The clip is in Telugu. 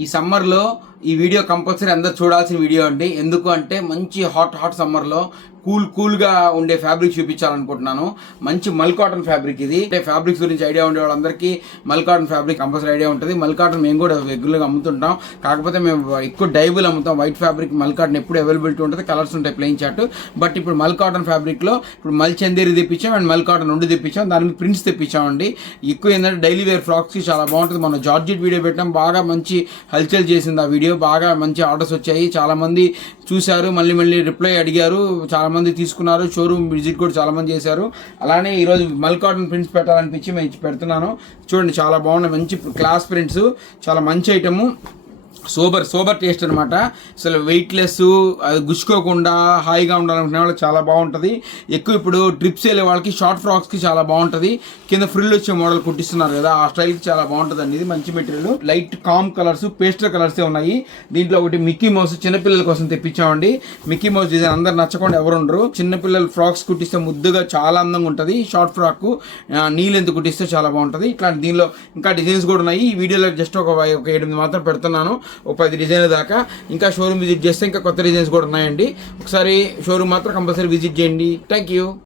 ఈ సమ్మర్లో ఈ వీడియో కంపల్సరీ అందరు చూడాల్సిన వీడియో అండి. ఎందుకు అంటే మంచి హాట్ సమ్మర్లో కూల్గా ఉండే ఫ్యాబ్రిక్ చూపించాలనుకుంటున్నాను. మంచి మల్ కాటన్ ఫ్యాబ్రిక్ ఇది. అంటే ఫ్యాబ్రిక్స్ గురించి ఐడియా ఉండే వాళ్ళందరికీ మల్ కాటన్ ఫ్యాబ్రిక్ కంపల్సరీ ఐడియా ఉంటుంది. మల్ కాటన్ మేము కూడా రెగ్యులర్గా అమ్ముతుంటాం. కాకపోతే మేము ఎక్కువ డైబుల్ అమ్ముతాం. వైట్ ఫ్యాబ్రిక్ మల్ కాటన్ ఎప్పుడు అవైలబిలిటీ ఉంటుంది. కలర్స్ ఉంటాయి ప్లెయిన్ చార్ట్. బట్ ఇప్పుడు మల్ కాటన్ ఫ్యాబ్రిక్లో ఇప్పుడు మల్ చందేరి తెప్పించాం అండ్ మల్ కాటన్ ఉండి తెప్పించాం. దాని మీద ప్రింట్స్ తెప్పించామండి. ఎక్కువ ఏంటంటే డైలీ వేర్ ఫ్రాక్స్కి చాలా బాగుంటుంది. మనం జార్జెట్ వీడియో పెట్టాం, బాగా మంచి హల్చల్ చేసింది ఆ వీడియో. బాగా మంచి ఆర్డర్స్ వచ్చాయి. చాలామంది చూశారు, మళ్ళీ రిప్లై అడిగారు, చాలామంది తీసుకున్నారు. షోరూమ్ విజిట్ కూడా చాలామంది చేశారు. అలానే ఈరోజు మల్ కాటన్ ప్రింట్స్ పెట్టాలనిపించి మేము పెడుతున్నాను. చూడండి, చాలా బాగున్నాయి. మంచి క్లాస్ ప్రింట్స్, చాలా మంచి ఐటము. సోబర్ టేస్ట్ అనమాట. అసలు వెయిట్లెస్, అది గుచ్చుకోకుండా హాయిగా ఉండాలనుకునే వాళ్ళకి చాలా బాగుంటుంది. ఎక్కువ ఇప్పుడు ట్రిప్స్ వెళ్ళే వాళ్ళకి షార్ట్ ఫ్రాక్స్కి చాలా బాగుంటుంది. కింద ఫ్రిల్ వచ్చే మోడల్ కుట్టిస్తున్నారు కదా, ఆ స్టైల్కి చాలా బాగుంటుంది అండి. ఇది మంచి material. Light calm colours, pastel కలర్సే ఉన్నాయి. దీంట్లో ఒకటి మిక్కీ మౌస్ చిన్నపిల్లల కోసం తెప్పించామండి. మిక్కీ మౌస్ డిజైన్ అందరు నచ్చకుండా ఎవరు ఉండరు. చిన్నపిల్లల ఫ్రాక్స్ కుట్టిస్తే ముద్దుగా చాలా అందంగా ఉంటుంది. షార్ట్ ఫ్రాక్ నీళ్ళెంత కుట్టిస్తే చాలా బాగుంటుంది. ఇట్లాంటి దీనిలో ఇంకా డిజైన్స్ కూడా ఉన్నాయి. ఈ వీడియోలో జస్ట్ ఒక 7 మాత్రం పెడుతున్నాను. ఒక 10 డిజైన్ల దాకా. ఇంకా షోరూమ్ విజిట్ చేస్తే ఇంకా కొత్త డిజైన్స్ కూడా ఉన్నాయండి. ఒకసారి షోరూమ్ మాత్రం కంపల్సరీ విజిట్ చేయండి. Thank you.